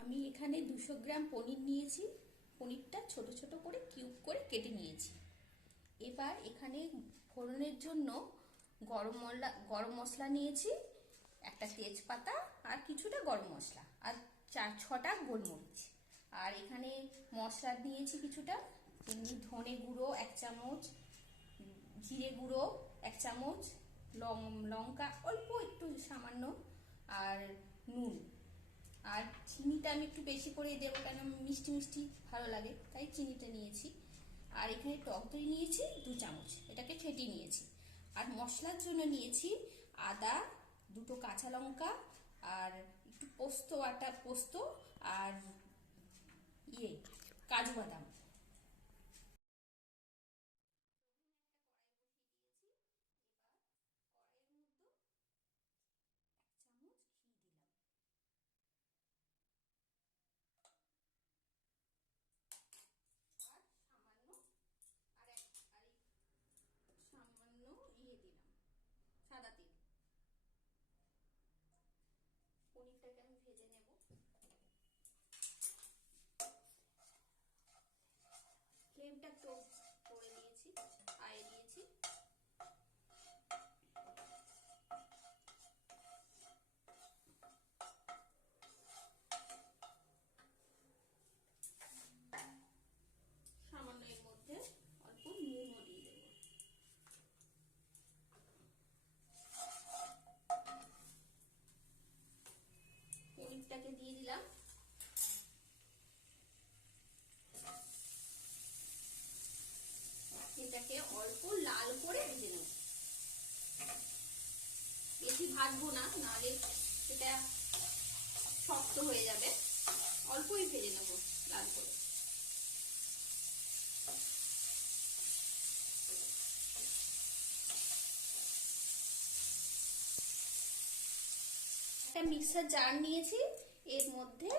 আমি এখানে 200 গ্রাম পনির নিয়েছি। পনিরটা ছোট ছোট করে কিউব করে কেটে নিয়েছি। এবার এখানে ফোড়নের জন্য গরম মশলা নিয়েছি, একটা তেজপাতা আর কিছুটা গরম মশলা আর 4-6টা গোলমরিচ। আর এখানে মশলা নিয়েছি কিছুটা, যেমনি ধনে গুঁড়ো 1 চামচ, জিরে গুঁড়ো 1 চামচ, লঙ্কা অল্প একটু সামান্য, আর নুন। আর চিনিটা আমি একটু বেশি করে দেবো, কেন মিষ্টি মিষ্টি ভালো লাগে, তাই চিনিটা নিয়েছি। আর এখানে টক দই নিয়েছি 2 চামচ, এটাকে ফেটিয়ে নিয়েছি। আর মশলার জন্য নিয়েছি আদা, 2টো কাঁচা লঙ্কা, আর একটু পোস্ত আর কাজু বাদাম। সামান্য দিলাম সাদা তেল। পনিরটাকে আমি ভেজে নেব। ফ্লেমটা একটু করে দিয়েছি, হাই দিয়েছি। সামান্য এর মধ্যে অল্প নুনও দিয়ে দেবো। পনিরটাকে দিয়ে দিলাম। এটাকে অল্প লাল করে ভেজে নেব, বেশি ভাজবো না, নাহলে এটা শক্ত হয়ে যাবে। অল্পই ভেজে নেব লাল করে। একটা মিক্সার জার নিয়েছি, এর মধ্যে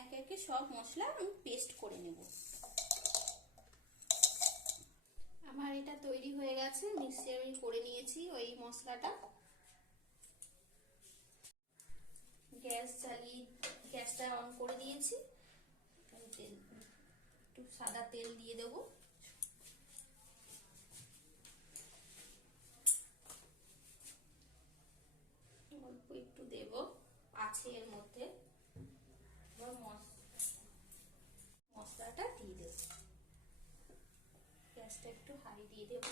একে একে সব মশলা আমি পেস্ট করে নেব। আমার এটা তৈরি হয়ে গেছে, মিক্সচার আমি করে নিয়েছি ওই মশলাটা। গ্যাসটা অন করে দিয়েছি। একটু সাদা তেল দিয়ে দেবো। অল্প একটু দেব আছে এর মধ্যে। মশলাটা দিয়ে দেব, গ্যাসটা একটু হাই দিয়ে দেব।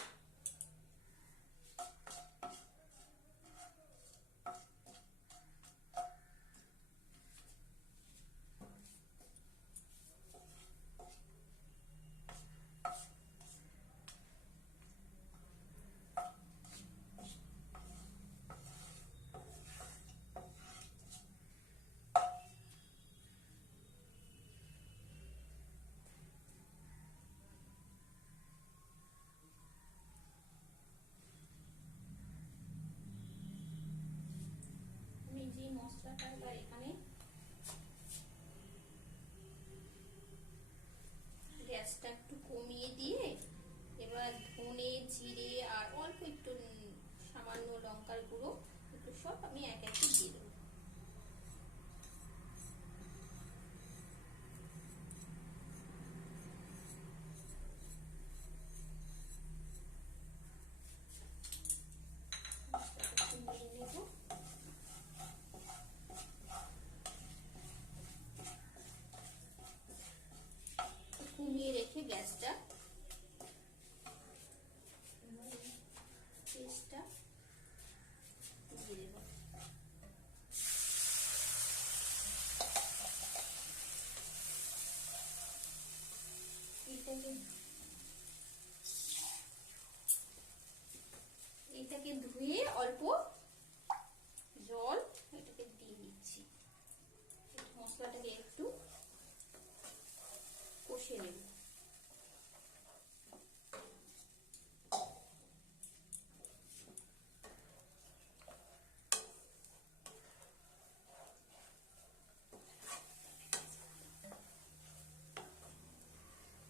যে মশলাটা এবার এখানে গ্যাসটা একটু কমিয়ে দিয়ে এবার ধনে, জিরে আর অল্প একটু সামান্য লঙ্কার গুঁড়ো একটু সব আমি একে একে দিয়ে দেবো। কমিয়ে রেখে গ্যাসটা পেস্টটা দিয়ে দেবো। এটাকে ধুয়ে অল্প জল এটাকে দিয়ে দিচ্ছি। মশলাটাকে একটু কষিয়ে নেব।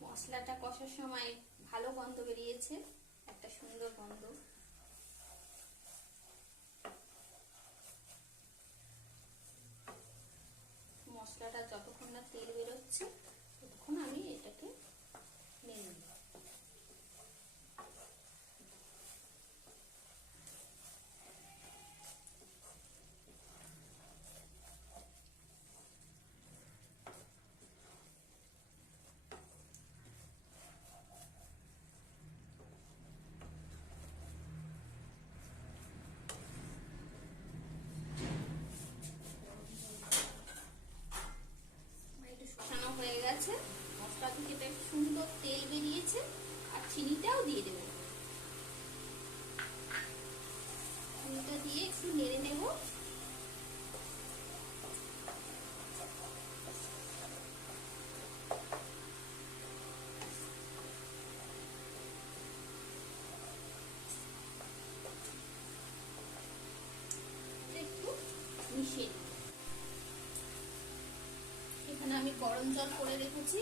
মশলাটা কষার সময় ভালো গন্ধ বেরিয়েছে, একটা সুন্দর গন্ধ। মশলাটা যতক্ষণ তেল বেরোচ্ছে, তখন আমি এটাকে নেড়ে নেব। হয়ে গেছে, মশলা থেকে একটা সুন্দর তেল বেরিয়েছে, আর চিনিটাও দিয়ে দেবো। চিনিটা দিয়ে একটু নেড়ে নেব। একটু মিশিয়ে নেব। এখানে আমি গরম জল করে রেখেছি,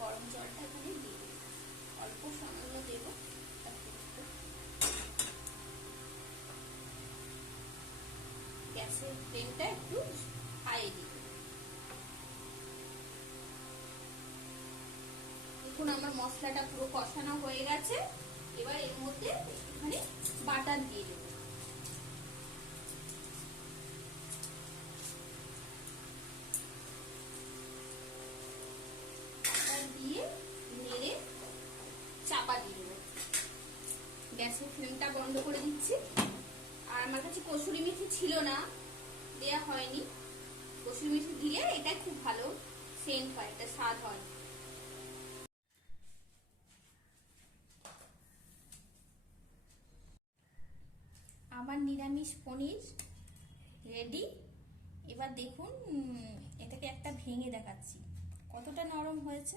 গরম জলটা এখানে দিয়ে দেব, অল্প সামান্য দেব। গ্যাসের ফ্লেমটা একটু হাই দিব। দেখুন আমার মশলাটা পুরো কষানো হয়ে গেছে। এবার এর মধ্যে একটুখানি বাটার দিয়ে দেব। বাটার দিয়ে নেড়ে চাপা দিয়ে দেব। গ্যাসের ফ্লেমটা বন্ধ করে দিচ্ছি। আর আমার কাছে কসুরি মেথি ছিল না, দেয়া হয়নি। কসুরি মেথি দিলে এটা খুব ভালো সেন্ট হয়, এটা স্বাদ হয়। আমার নিরামিষ পনির রেডি। এবার দেখুন, এটাকে একটা ভেঙে দেখাচ্ছি কতটা নরম হয়েছে।